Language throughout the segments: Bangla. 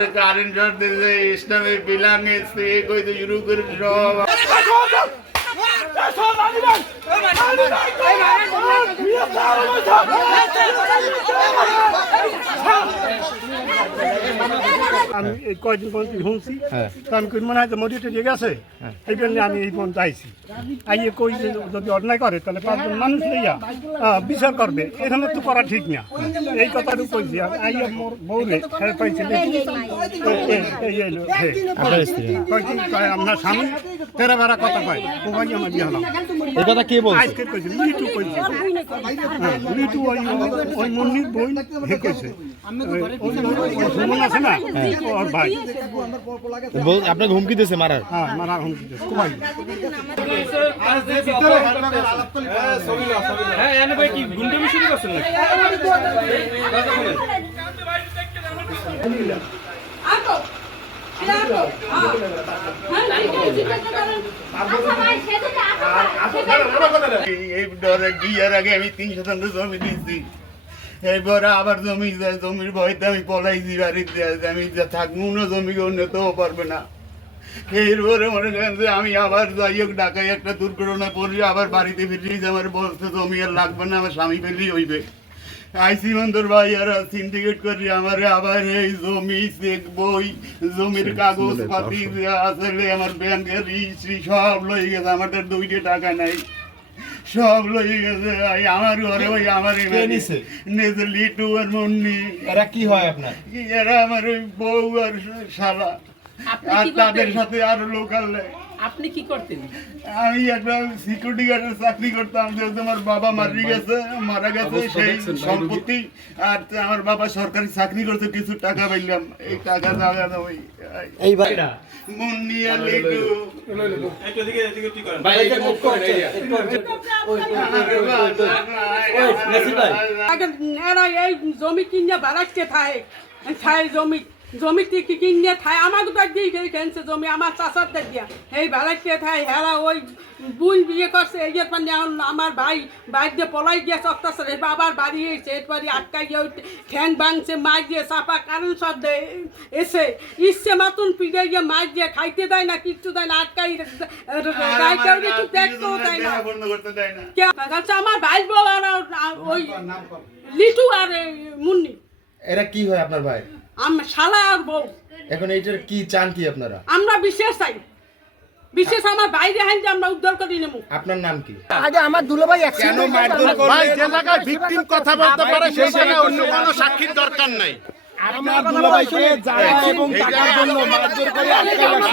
কারেন্ট শট দিছে ইসলামে বিলাং এসে কইতে শুরু করে সব। আমি এই কয়দিন পর্যন্ত শুনছি। তো আমি কই মনে হয় যে মোদিটা ঠিক আছে এই জন্য আমি এই পর্যন্ত আইছি। আইয়ে কই যে যদি অন্যায় করে তাহলে পাঁচজন মানুষ লইয়া বিচার করবে। এখানে তো করা ঠিক না। এই কথাটুকু কইছি আর আইয়ে মোর বউরে ফের পাইছি এই এই এলো হে কয় কি কয় আপনার স্বামী? তেরা বেড়া কথা কয় ও ভাই আমার বিয়ে হলাম এই কথা কে বলছে আজকে কইছে লিটু কইছে হ্যাঁ, লিটু ওই ওই মুন্নির বই হে কইছে সুমন আছে না ওর ভাই আপনাকে হুমকি দিয়েছে মারার হ্যাঁ মারা হুমকি দিয়েছে হ্যাঁ এনে ভাই কি গুন্ডামি শুরু করছেন আগে আমি জমি দিয়েছি আবার জমি জমির ভয়তে আমি বাড়িতে আমি থাকব না জমি পারবে না মনে করেন আমি আবার যাই হোক ঢাকায় একটা দুর্ঘটনা পড়ি আবার বাড়িতে ফিরি আমার বলতে জমি আর লাগবে না, আমার স্বামী পেলেই হইবে। আইসি মন্দর ভাই আর সিন্ডিকেট করি আমার আবার এই জমি চেক বই জমির কাগজ পাতি আসলে আমার ব্যাংকের হিস্ট্রি সব লই গেছে আমাদের দুইটা টাকা নাই। সব লই গেছে আমার ঘরে ওই আমার? নিজে লিটু আর মুন্নি। এরা কি হয় আপনার? এরা আমার ওই বউ আর শালা। আর তাদের সাথে আরও লোকাল আপনি কি করতেন? আমি একটা সিকিউরিটি গার্ডের চাকরি করতাম যেহেতু আমার বাবা মারা গেছে মারা গেছে সেই সম্পত্তি। আর আমার বাবা সরকারি চাকরি করতে কিছু টাকা পাইলাম। এই টাকা ওই এই। বাড়িটা জমি কিনে বাড়াচ্ছে থাকে। খায় জমি। জমি কি কিনে খায়? আমাকে তো দিয়ে দিয়ে খেনছে জমি আমার চাষার দিয়া। এই বাড়াচ্ছে খায়? হেরা ওই বুন বিয়ে করছে এই মানে আমার ভাই বাইক দিয়ে পলাই গিয়েছে অত্যাচার। এই বাবার বাড়ি এসে এরপরে আটকাই গিয়ে ওই ঠ্যাং ভাঙছে মাছ দিয়ে চাপা কারণ সব দেয় এসে ইচ্ছে মাতুন পিড়ে গিয়ে মাছ দিয়ে খাইতে দেয় না কিচ্ছু দেয় না আটকাই দেখতেও দেয় না। বন্ধ করতে দেয় না। কে আচ্ছা আমার ভাই বউ আর আর ওই লিটু আর মুন্নি। এরা কি হয় আপনার ভাই? আমার শালা আর বউ। এখন এইটার কি চান কি আপনারা? আমরা বিশেষ চাই। বিশেষ আমার বাইরে হাইন যে আমরা উদ্ধার করি নেব। আপনার নাম কি? ভাই যে জায়গায় ভিকটিম কথা বলতে পারে সেই জায়গায় অন্য কোনো সাক্ষীর দরকার নাই। আমার দুলাভাইকে জায়গা এবং টাকার জন্য মারধর করে আটকে ঠিক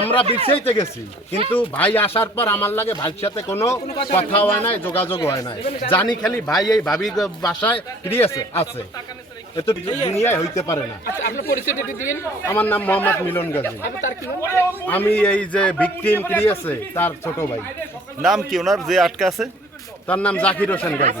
আমরা বিষয়তে গেছি কিন্তু ভাই আসার পর আমার লাগে ভাইয়ের সাথে কোনো কথা হয় নাই যোগাযোগ হয় নাই। জানি খালি ভাই এই ভাবি বাসায় ফ্রি আছে আছে। এত দুনিয়ায় হইতে পারে না। আমার নাম মোহাম্মদ মিলন গাজী। আমি এই যে ভিকটিম ক্রি আছে তার ছোট ভাই। নাম কি ওনার? যে আটকা আছে? তার নাম জাকির হোসেন গাজী।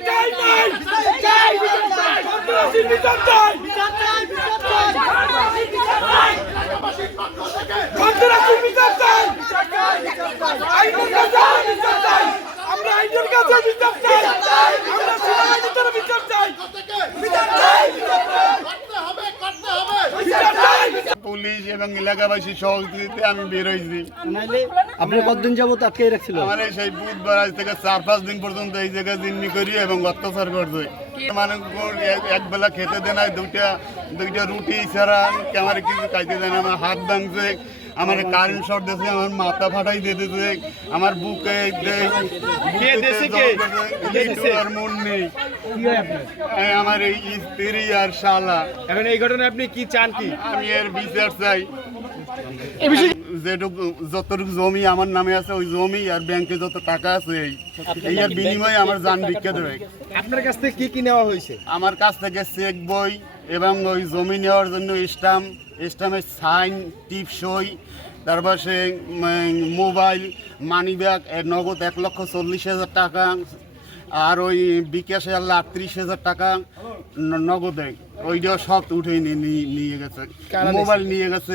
চাই নাই চাই সন্ত্রাসী বিচার চাই সন্ত্রাসী বিচার পুলিশ এবং এলাকাবাসী সহযোগিতাতে আমি বের হয়েছি। আপনি কতদিন যাবত আটকে রাখছিল? আমার সেই বুধবার আজ থেকে চার পাঁচ দিন পর্যন্ত এই জায়গায় জিম্মি করি এবং অত্যাচার করছে। মানে এক বেলা খেতে দেয় না দুইটা দুইটা রুটি ছাড়া আমার কিছু খাইতে দেয় না আমার হাত ভাঙছে। আমার কারেন্ট শর্ট দিয়েছে আমার মাথা ফাটাই দিয়ে দিয়েছে আমার বুকে? আর মন নেই। আমার এই স্ত্রী আর শালা। এখন এই ঘটনায় আপনি কি চান কি? আমি এর বিচার চাই। যেটুকু যতটুকু জমি আমার নামে আছে ওই জমি আর ব্যাংকে যত টাকা আছে এই- এই এর বিনিময়ে আমার যান ভিক্ষা দেবে। আপনার কাছ থেকে কি কি নেওয়া হয়েছে? আমার কাছ থেকে চেক বই এবং ওই জমি নেওয়ার জন্য স্টাম্প স্টাম্পের সাইন টিপ সই তারপর সে মোবাইল মানি ব্যাগ নগদ এক লক্ষ চল্লিশ হাজার টাকা আর ওই বিকাশে আল্লাহ আটত্রিশ হাজার টাকা নগদে। ওইটাও সব উঠে নিয়ে নিয়ে গেছে। মোবাইল নিয়ে গেছে।